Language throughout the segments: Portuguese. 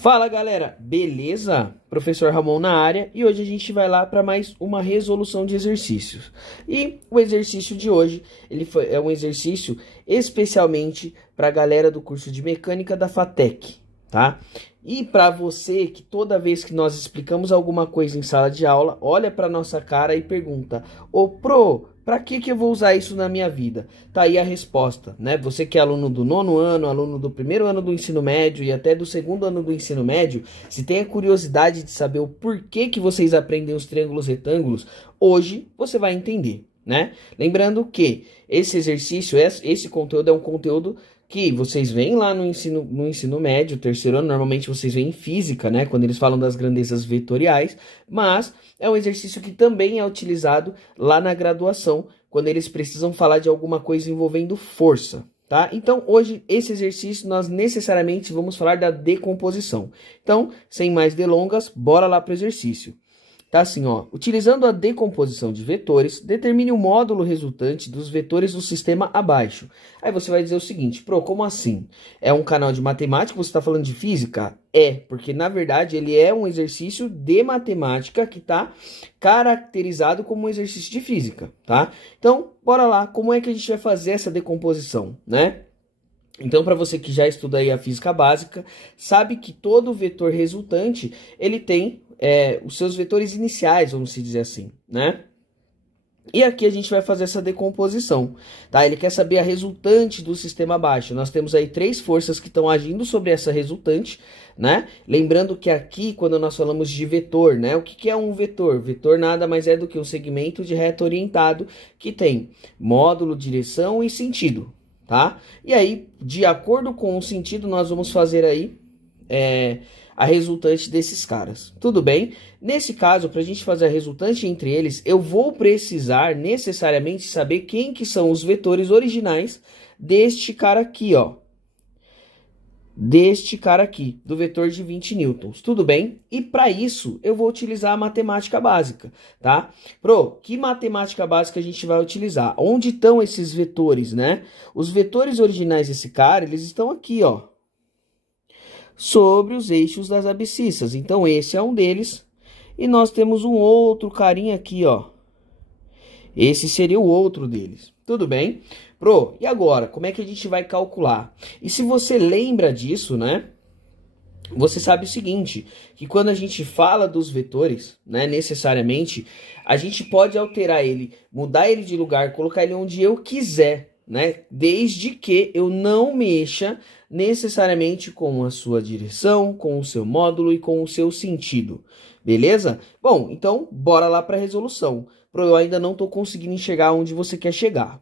Fala galera, beleza? Professor Ramon na área e hoje a gente vai lá para mais uma resolução de exercícios. E o exercício de hoje é um exercício especialmente para a galera do curso de mecânica da FATEC, tá? E para você que toda vez que nós explicamos alguma coisa em sala de aula, olha para nossa cara e pergunta: "Ô pro, para que eu vou usar isso na minha vida?" Tá aí a resposta, né? Você que é aluno do 9º ano, aluno do 1º ano do ensino médio e até do 2º ano do ensino médio, se tem a curiosidade de saber o porquê que vocês aprendem os triângulos retângulos, hoje você vai entender, né? Lembrando que esse exercício, esse conteúdo é um conteúdo que vocês veem lá no ensino médio, 3º ano, normalmente vocês veem em física, né, quando eles falam das grandezas vetoriais, mas é um exercício que também é utilizado lá na graduação, quando eles precisam falar de alguma coisa envolvendo força, tá? Então, hoje, esse exercício, nós necessariamente vamos falar da decomposição. Então, sem mais delongas, bora lá para o exercício. Tá assim, ó, utilizando a decomposição de vetores, determine o módulo resultante dos vetores do sistema abaixo. Aí você vai dizer o seguinte: pro, como assim? É um canal de matemática, você está falando de física? É, porque na verdade ele é um exercício de matemática que está caracterizado como um exercício de física, tá? Então, bora lá, como é que a gente vai fazer essa decomposição, né? Então, para você que já estuda aí a física básica, sabe que todo vetor resultante, ele tem os seus vetores iniciais, vamos dizer assim, né? E aqui a gente vai fazer essa decomposição, tá? Ele quer saber a resultante do sistema abaixo. Nós temos aí 3 forças que estão agindo sobre essa resultante, né? Lembrando que aqui, quando nós falamos de vetor, né? O que é um vetor? Vetor nada mais é do que um segmento de reto orientado que tem módulo, direção e sentido, tá? E aí, de acordo com o sentido, nós vamos fazer aí a resultante desses caras. Tudo bem? Nesse caso, para a gente fazer a resultante entre eles, eu vou precisar necessariamente saber quem que são os vetores originais deste cara aqui, ó. Deste cara aqui, do vetor de 20 newtons, tudo bem? E para isso, eu vou utilizar a matemática básica, tá? Pro, que matemática básica a gente vai utilizar? Onde estão esses vetores, né? Os vetores originais desse cara, eles estão aqui, ó, sobre os eixos das abscissas. Então, esse é um deles. E nós temos um outro carinha aqui, ó. Esse seria o outro deles. Tudo bem? Pro, e agora? Como é que a gente vai calcular? E se você lembra disso, né? Você sabe o seguinte, que quando a gente fala dos vetores, né, necessariamente, a gente pode alterar ele, mudar ele de lugar, colocar ele onde eu quiser, né? Desde que eu não mexa necessariamente com a sua direção, com o seu módulo e com o seu sentido. Beleza? Bom, então, bora lá para a resolução. Eu ainda não estou conseguindo enxergar onde você quer chegar,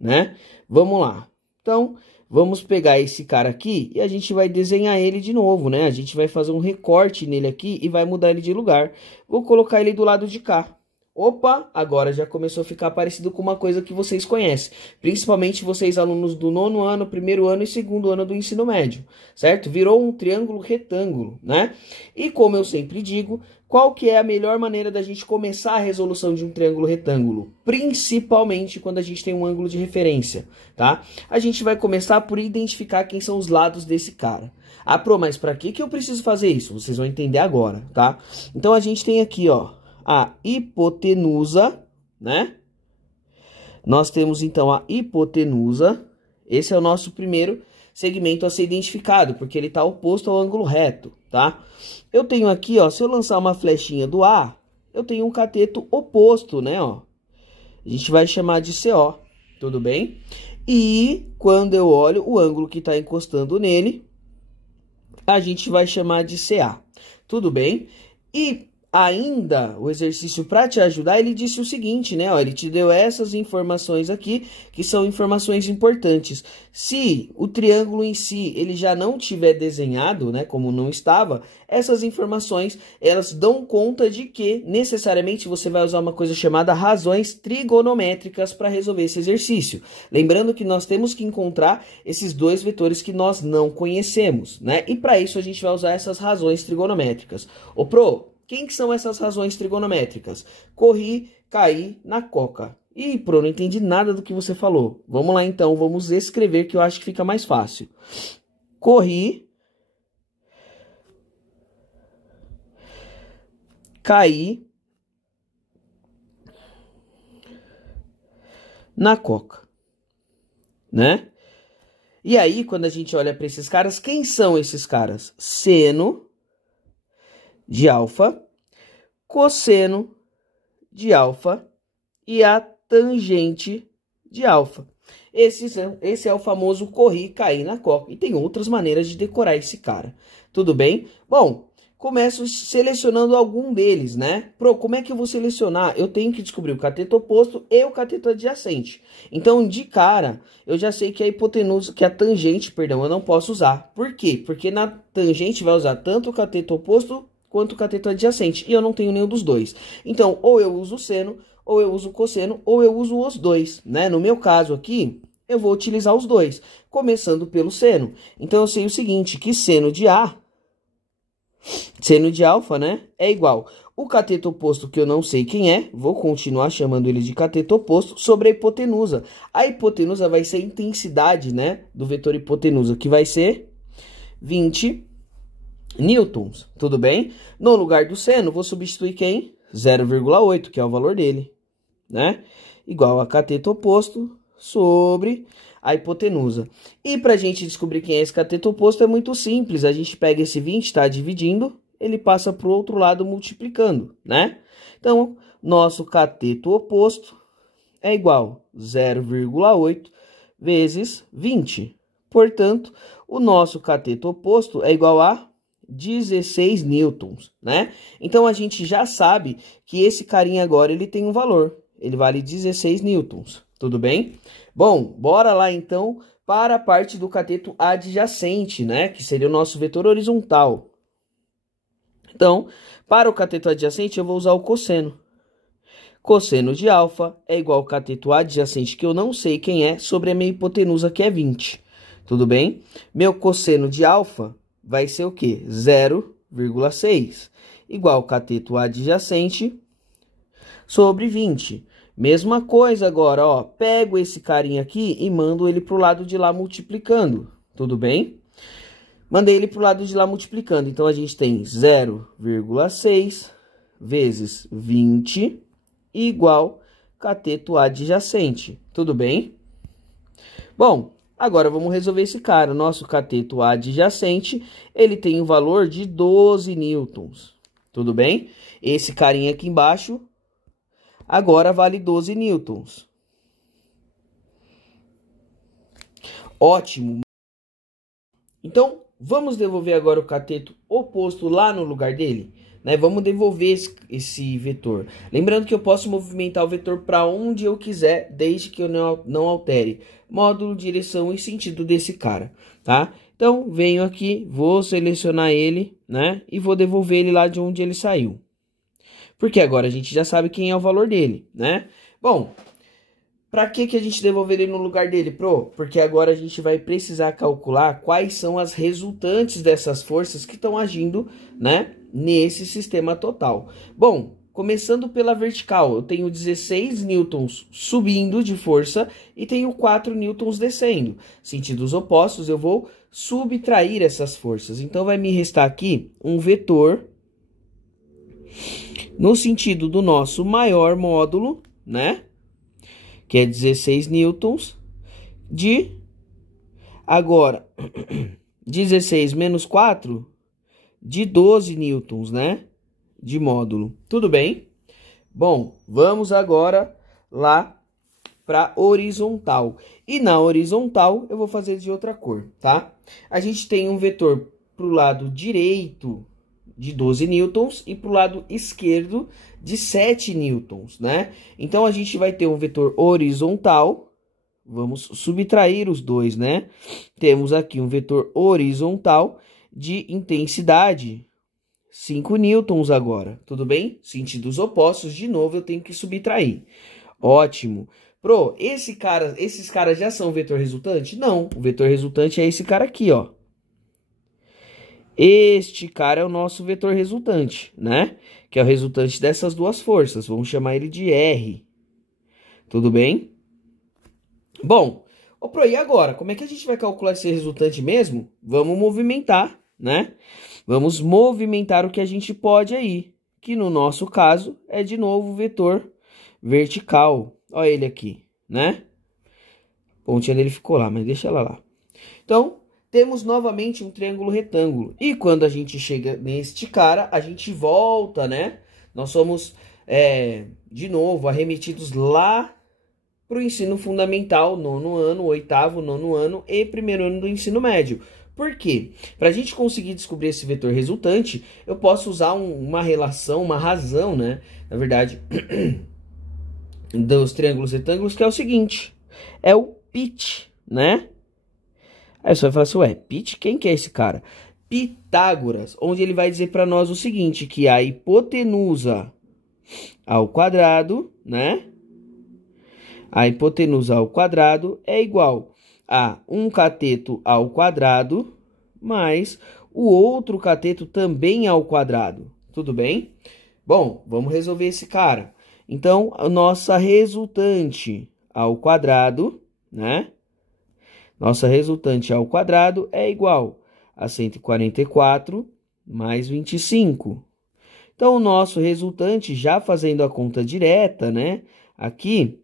né? Vamos lá. Então, vamos pegar esse cara aqui e a gente vai desenhar ele de novo, né? A gente vai fazer um recorte nele aqui e vai mudar ele de lugar. Vou colocar ele do lado de cá. Opa, agora já começou a ficar parecido com uma coisa que vocês conhecem. Principalmente vocês alunos do 9º ano, 1º ano e 2º ano do ensino médio, certo? Virou um triângulo retângulo, né? E como eu sempre digo, qual que é a melhor maneira da gente começar a resolução de um triângulo retângulo? Principalmente quando a gente tem um ângulo de referência, tá? A gente vai começar por identificar quem são os lados desse cara. Ah, Pro, mas para que eu preciso fazer isso? Vocês vão entender agora, tá? Então a gente tem aqui, ó, a hipotenusa, né? Nós temos então a hipotenusa. Esse é o nosso primeiro segmento a ser identificado, porque ele está oposto ao ângulo reto, tá? Eu tenho aqui, ó, se eu lançar uma flechinha do A, eu tenho um cateto oposto, né, ó? A gente vai chamar de CO, tudo bem? E quando eu olho o ângulo que está encostando nele, a gente vai chamar de CA, tudo bem? E ainda, o exercício para te ajudar, ele disse o seguinte, né? Ó, ele te deu essas informações aqui, que são informações importantes. Se o triângulo em si, ele já não tiver desenhado, né? Como não estava, essas informações, elas dão conta de que, necessariamente, você vai usar uma coisa chamada razões trigonométricas para resolver esse exercício. Lembrando que nós temos que encontrar esses dois vetores que nós não conhecemos, né? E para isso, a gente vai usar essas razões trigonométricas. Ô, Pro, quem que são essas razões trigonométricas? Corri, caí na coca. Ih, Pro, não entendi nada do que você falou. Vamos lá então, vamos escrever que eu acho que fica mais fácil. Corri, cair na coca, né? E aí, quando a gente olha para esses caras, quem são esses caras? Seno de alfa, cosseno de alfa e a tangente de alfa. Esse é o famoso correr e cair na coca. E tem outras maneiras de decorar esse cara. Tudo bem? Bom, começo selecionando algum deles, né? Como é que eu vou selecionar? Eu tenho que descobrir o cateto oposto e o cateto adjacente. Então, de cara, eu já sei que a hipotenusa, que a tangente, perdão, eu não posso usar. Por quê? Porque na tangente vai usar tanto o cateto oposto quanto o cateto adjacente. E eu não tenho nenhum dos dois. Então, ou eu uso o seno, ou eu uso o cosseno, ou eu uso os dois, né? No meu caso aqui, eu vou utilizar os dois, começando pelo seno. Então, eu sei o seguinte, que seno de alfa, né, é igual o cateto oposto, que eu não sei quem é, vou continuar chamando ele de cateto oposto, sobre a hipotenusa. A hipotenusa vai ser a intensidade, né, do vetor hipotenusa, que vai ser 20 newtons, tudo bem? No lugar do seno, vou substituir quem? 0,8, que é o valor dele, né? Igual a cateto oposto sobre a hipotenusa. E para a gente descobrir quem é esse cateto oposto é muito simples. A gente pega esse 20, está dividindo, ele passa para o outro lado multiplicando, né? Então, nosso cateto oposto é igual a 0,8 vezes 20. Portanto, o nosso cateto oposto é igual a 16 newtons, né? Então, a gente já sabe que esse carinha agora ele tem um valor. Ele vale 16 newtons, tudo bem? Bom, bora lá então para a parte do cateto adjacente, né? Que seria o nosso vetor horizontal. Então, para o cateto adjacente eu vou usar o cosseno. Cosseno de alfa é igual ao cateto adjacente, que eu não sei quem é, sobre a minha hipotenusa, que é 20. Tudo bem? Meu cosseno de alfa vai ser o quê? 0,6. Igual ao cateto adjacente sobre 20. Mesma coisa agora, ó. Pego esse carinha aqui e mando ele para o lado de lá multiplicando. Tudo bem? Mandei ele para o lado de lá multiplicando. Então, a gente tem 0,6 vezes 20 igual cateto adjacente. Tudo bem? Bom, agora vamos resolver esse cara. Nosso cateto adjacente, ele tem um valor de 12 newtons. Tudo bem? Esse carinha aqui embaixo agora vale 12 newtons. Ótimo. Então, vamos devolver agora o cateto oposto lá no lugar dele, né? Vamos devolver esse vetor. Lembrando que eu posso movimentar o vetor para onde eu quiser, desde que eu não altere módulo, direção e sentido desse cara, tá? Então, venho aqui, vou selecionar ele, né? E vou devolver ele lá de onde ele saiu. Porque agora a gente já sabe quem é o valor dele, né? Bom, para que a gente devolver ele no lugar dele, Pro? Porque agora a gente vai precisar calcular quais são as resultantes dessas forças que estão agindo, né, nesse sistema total. Bom, começando pela vertical, eu tenho 16 newtons subindo de força e tenho 4 newtons descendo. Sentidos opostos, eu vou subtrair essas forças. Então, vai me restar aqui um vetor no sentido do nosso maior módulo, né? Que é 16 newtons, de, agora, 16 menos 4, de 12 newtons, né? De módulo. Tudo bem? Bom, vamos agora lá para horizontal. E na horizontal, eu vou fazer de outra cor, tá? A gente tem um vetor para o lado direito de 12 newtons e para o lado esquerdo de 7 newtons, né? Então, a gente vai ter um vetor horizontal, vamos subtrair os dois, né? Temos aqui um vetor horizontal de intensidade, 5 newtons agora, tudo bem? Sentidos opostos, de novo, eu tenho que subtrair. Ótimo. Pro, esses caras já são vetor resultante? Não, o vetor resultante é esse cara aqui, ó. Este cara é o nosso vetor resultante, né? Que é o resultante dessas duas forças. Vamos chamar ele de R. Tudo bem? Bom, e agora? Como é que a gente vai calcular esse resultante mesmo? Vamos movimentar, né? Vamos movimentar o que a gente pode aí, que no nosso caso é de novo vetor vertical. Olha ele aqui, né? A pontinha dele ficou lá, mas deixa ela lá. Então, temos novamente um triângulo retângulo. E quando a gente chega neste cara, a gente volta, né? Nós somos, de novo, arremetidos lá para o ensino fundamental, nono ano, oitavo, nono ano e primeiro ano do ensino médio. Por quê? Para a gente conseguir descobrir esse vetor resultante, eu posso usar uma relação, uma razão, né? Na verdade, dos triângulos retângulos, que é o seguinte. É o pitch, né? Aí você vai falar assim, ué, pitch? Quem que é esse cara? Pitágoras, onde ele vai dizer para nós o seguinte, que a hipotenusa ao quadrado, né? A hipotenusa ao quadrado é igual a um cateto ao quadrado mais o outro cateto também ao quadrado. Tudo bem? Bom, vamos resolver esse cara. Então, a nossa resultante ao quadrado, né? Nossa resultante ao quadrado é igual a 144 mais 25. Então, o nosso resultante, já fazendo a conta direta, né? Aqui,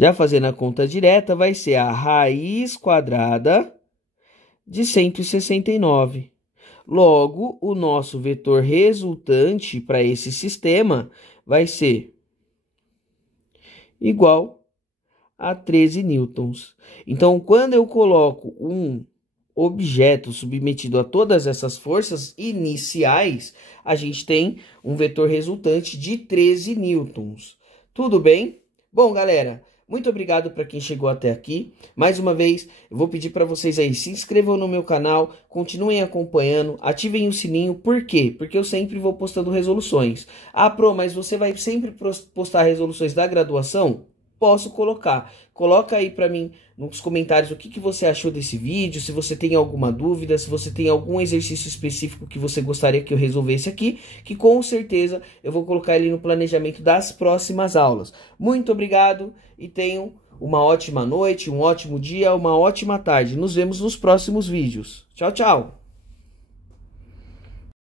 já fazendo a conta direta, vai ser a raiz quadrada de 169. Logo, o nosso vetor resultante para esse sistema vai ser igual a 13 newtons. Então, quando eu coloco um objeto submetido a todas essas forças iniciais, a gente tem um vetor resultante de 13 newtons. Tudo bem? Bom, galera, muito obrigado para quem chegou até aqui. Mais uma vez, eu vou pedir para vocês aí, se inscrevam no meu canal, continuem acompanhando, ativem o sininho. Por quê? Porque eu sempre vou postando resoluções. Ah, Pro, mas você vai sempre postar resoluções da graduação? Posso colocar. Coloca aí para mim nos comentários o que você achou desse vídeo, se você tem alguma dúvida, se você tem algum exercício específico que você gostaria que eu resolvesse aqui, que com certeza eu vou colocar ele no planejamento das próximas aulas. Muito obrigado e tenham uma ótima noite, um ótimo dia, uma ótima tarde. Nos vemos nos próximos vídeos. Tchau, tchau!